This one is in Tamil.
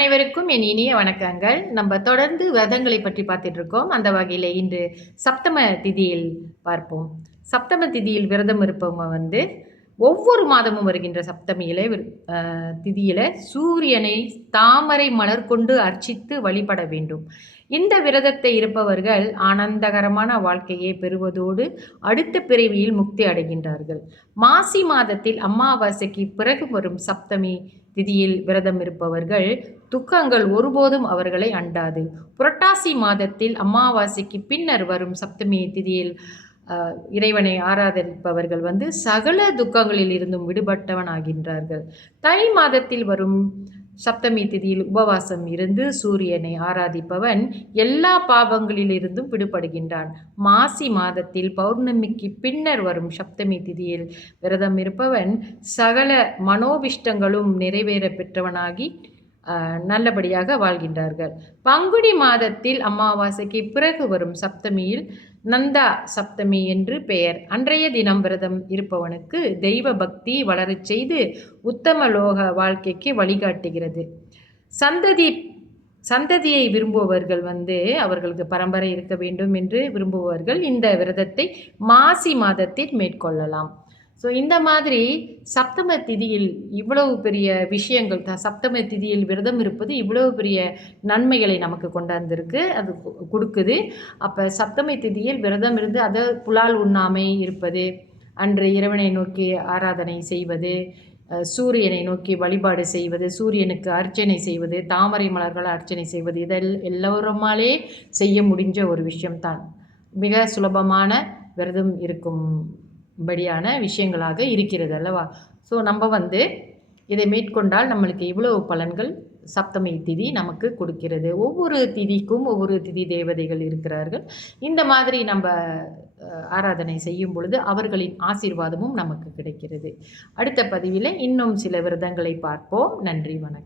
அனைவருக்கும் என் இனிய வணக்கங்கள். நம்ம தொடர்ந்து விரதங்களை பற்றி பார்த்துட்டு இருக்கோம். அந்த வகையில் இன்று சப்தம திதியில் பார்ப்போம். சப்தம திதியில் விரதம் இருப்பவங்க ஒவ்வொரு மாதமும் வருகின்ற சப்தமியில திதியில சூரியனை தாமரை மலர் கொண்டு அர்ச்சித்து வழிபட வேண்டும். இந்த விரதத்தை இருப்பவர்கள் ஆனந்தகரமான வாழ்க்கையை பெறுவதோடு அடுத்த பிறவியில் முக்தி அடைகின்றார்கள். மாசி மாதத்தில் அமாவாசைக்கு பிறகு வரும் சப்தமி திதியில் விரதம் இருப்பவர்கள் துக்கங்கள் ஒருபோதும் அவர்களை அண்டாது. புரட்டாசி மாதத்தில் அமாவாசைக்கு பின்னர் வரும் சப்தமி திதியில் இறைவனை ஆராதிப்பவர்கள் சகல துக்கங்களில் இருந்தும் விடுபட்டவன் ஆகின்றார்கள். தை மாதத்தில் வரும் சப்தமி திதியில் உபவாசம் இருந்து சூரியனை ஆராதிப்பவன் எல்லா பாவங்களிலிருந்தும் விடுபடுகின்றான். மாசி மாதத்தில் பௌர்ணமிக்கு பின்னர் வரும் சப்தமி திதியில் விரதம் இருப்பவன் சகல மனோபிஷ்டங்களும் நிறைவேற பெற்றவனாகி நல்லபடியாக வாழ்கின்றார்கள். பங்குனி மாதத்தில் அமாவாசைக்கு பிறகு வரும் சப்தமியில் நந்தா சப்தமி என்று பெயர். அன்றைய தினம் விரதம் இருப்பவனுக்கு தெய்வ பக்தி வளரச் செய்து உத்தம லோக வாழ்க்கைக்கு வழிகாட்டுகிறது. சந்ததியை விரும்புபவர்கள் அவர்களுக்கு பரம்பரை இருக்க வேண்டும் என்று விரும்புபவர்கள் இந்த விரதத்தை மாசி மாதத்தில் மேற்கொள்ளலாம். ஸோ இந்த மாதிரி சப்தம திதியில் இவ்வளவு பெரிய விஷயங்கள் சப்தம திதியில் விரதம் இருப்பது இவ்வளவு பெரிய நன்மைகளை நமக்கு கொண்டாந்துருக்கு, அது கொடுக்குது. அப்போ சப்தமி திதியில் விரதம் இருந்து அதை புலால் உண்ணாமை இருப்பது, அன்று இறைவனை நோக்கி ஆராதனை செய்வது, சூரியனை நோக்கி வழிபாடு செய்வது, சூரியனுக்கு அர்ச்சனை செய்வது, தாமரை மலர்கள் அர்ச்சனை செய்வது, எல்லோருமாலே செய்ய முடிஞ்ச ஒரு விஷயம்தான். மிக சுலபமான விரதம் இருக்கும்படியான விஷயங்களாக இருக்கிறது அல்லவா? ஸோ நம்ம இதை மேற்கொண்டால் நம்மளுக்கு இவ்வளவு பலன்கள் சப்தமி திதி நமக்கு கொடுக்கிறது. ஒவ்வொரு திதிக்கும் ஒவ்வொரு திதி தேவதைகள் இருக்கிறார்கள். இந்த மாதிரி நம்ம ஆராதனை செய்யும் பொழுது அவர்களின் ஆசீர்வாதமும் நமக்கு கிடைக்கிறது. அடுத்த பதிவில் இன்னும் சில விரதங்களை பார்ப்போம். நன்றி, வணக்கம்.